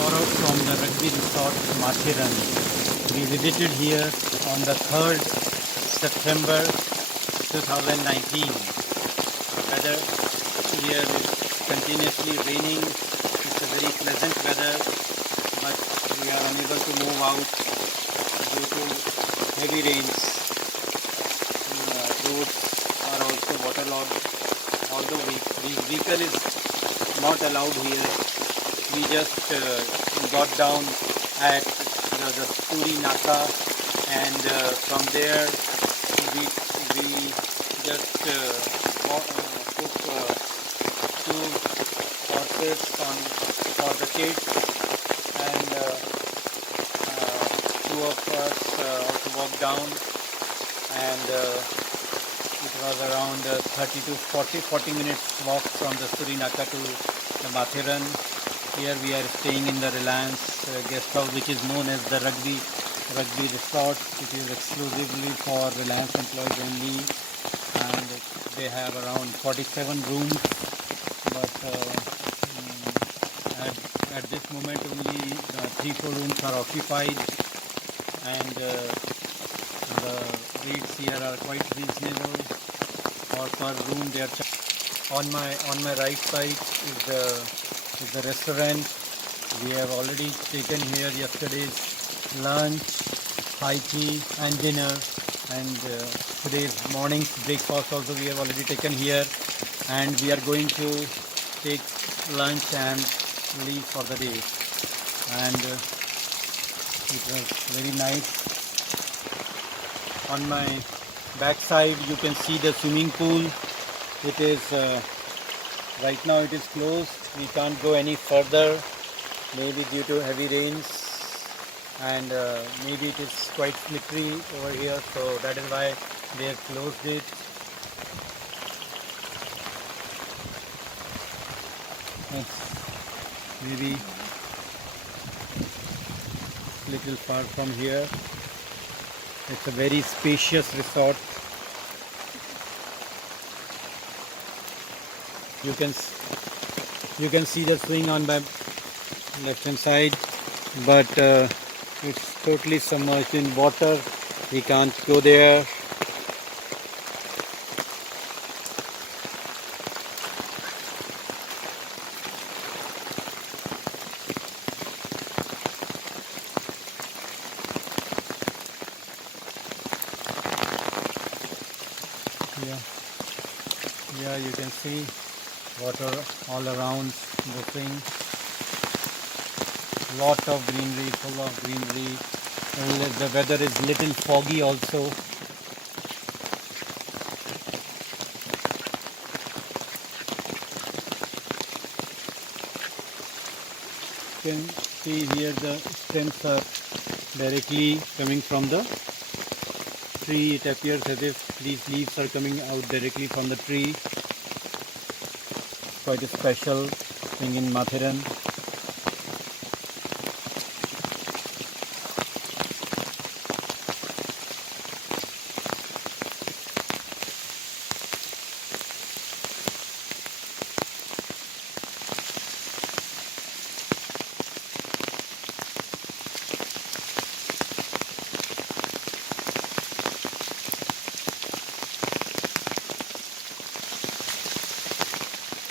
Saurav from the rugby resort Matheran. We visited here on the 3rd September 2019. Weather here is continuously raining. It's a very pleasant weather, but we are unable to move out due to heavy rains. Roads are also waterlogged. Although this vehicle is not allowed here, we just got down at the Turi Naka, and from there we just took two horses for the kids, and two of us also walked down, and it was around 30 to 40 minutes walk from the Turi Naka to the Matheran. Here we are staying in the Reliance guest house, which is known as the rugby resort. It is exclusively for Reliance employees only, and they have around 47 rooms. But at this moment only 3-4 rooms are occupied, and the rates here are quite reasonable. For per room they are on my right side is the restaurant. We have already taken here yesterday's lunch, high tea and dinner, and today's morning's breakfast also we have already taken here, and we are going to take lunch and leave for the day. And it was very nice. On my back side you can see the swimming pool. It is right now it is closed. We can't go any further, maybe due to heavy rains, and maybe it is quite slippery over here, so that is why they have closed it. Yes, maybe little far from here. It's a very spacious resort. You can see the swing on my left hand side, but it's totally submerged in water. We can't go there. Yeah, you can see water all around the thing. Lot of greenery, full of greenery. And the weather is little foggy also. You can see here the stems are directly coming from the tree. It appears as if these leaves are coming out directly from the tree. Quite a special thing in Matheran.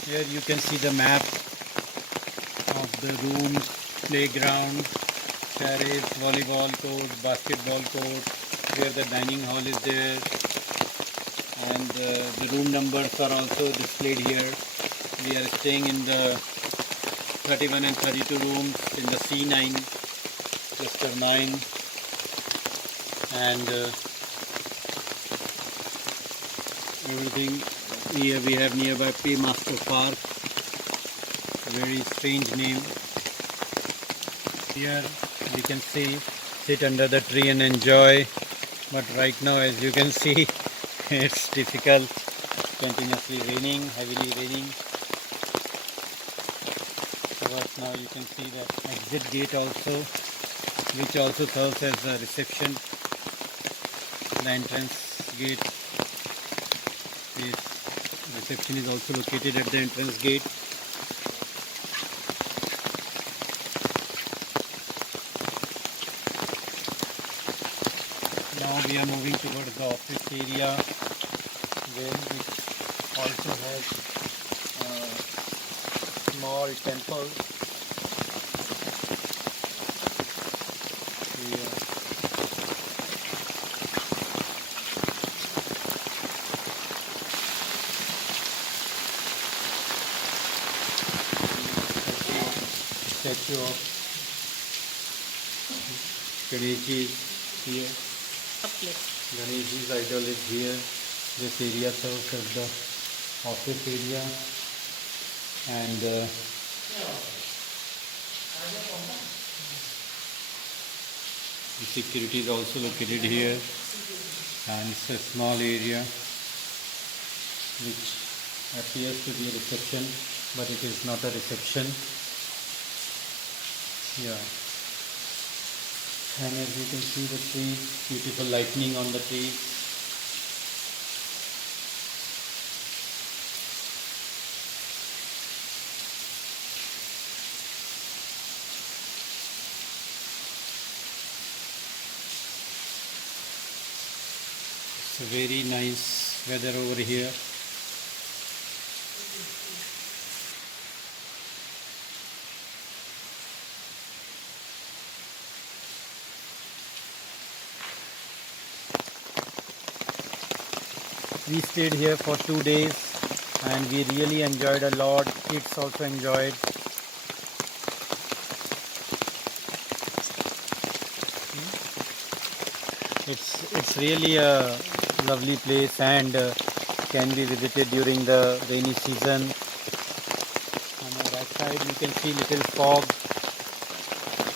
Here you can see the map of the rooms, playground, terrace, volleyball court, basketball court, where the dining hall is there, and the room numbers are also displayed here. We are staying in the 31 and 32 rooms in the C9, cluster 9, and everything. Here we have nearby Paymaster Park, a very strange name. Here we can sit under the tree and enjoy, but right now as you can see it's difficult, continuously raining, heavily raining. But now you can see the exit gate also, which also serves as a reception. The entrance gate is reception is also located at the entrance gate. Now we are moving towards the office area, where which also has a small temple here. Statue of Ganesh is here. Ganeshji's idol is here. This area serves as the office area, and the security is also located here, and it's a small area which appears to be a reception, but it is not a reception. Yeah. And as you can see, the trees, beautiful lightning on the trees. It's a very nice weather over here. We stayed here for 2 days and we really enjoyed a lot. Kids also enjoyed. It's really a lovely place, and can be visited during the rainy season. On the right side you can see little fog.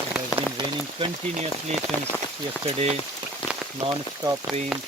It has been raining continuously since yesterday, non-stop rains.